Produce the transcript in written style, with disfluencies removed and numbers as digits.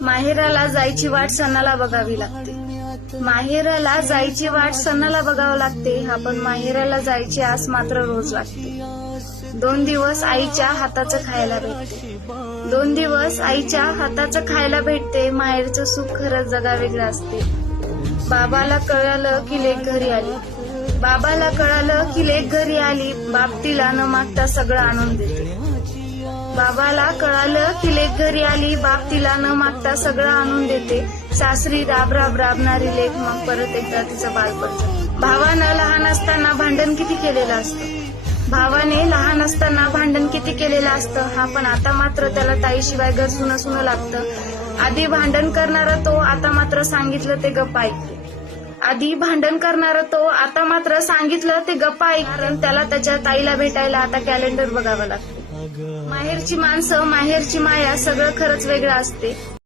माहेराला जायची वाट सणाला बघावी लागते. माहेराला जायची वाट सणाला बघावं लागते. हा पण माहेराला जायची आस मात्र रोज वाटते. 2 दिवस आईच्या हाताचं खायला भेटते. 2 दिवस आईच्या हाताचं खायला भेटते. माहेरचं सुख खरंच जगावेगळं असते. बाबाला कळालं की लेक घरी आली. बाबाला कळालं की लेक घरी आली. बाप तिला न मागता सगळं आणून देते. बाबाला कळालं की लेक घरी आली. बाप तिला न मागता सगळं आणून देते. सासरी राब राब राबणारी लेक मग परत एकदा तिचं बालपण जगते. भावानं लहान असताना भांडण किती केलेलं असतं. भावाने लहान असताना भांडण किती केलेलं असतं. हा पण आता मात्र त्याला ताईशिवाय घर सुनं लागतं. आधी भांडण करणारा तो, आता मात्र सांगितलं ते गप्पा ऐकते. आधी भांडण करणारा तो, आता मात्र सांगितलं ते गप्पा ऐक. कारण त्याला त्याच्या ताईला भेटायला आता कॅलेंडर बघावं लागतं. माहेरची माणसं, माहेरची माया सगळं खरंच वेगळं असते.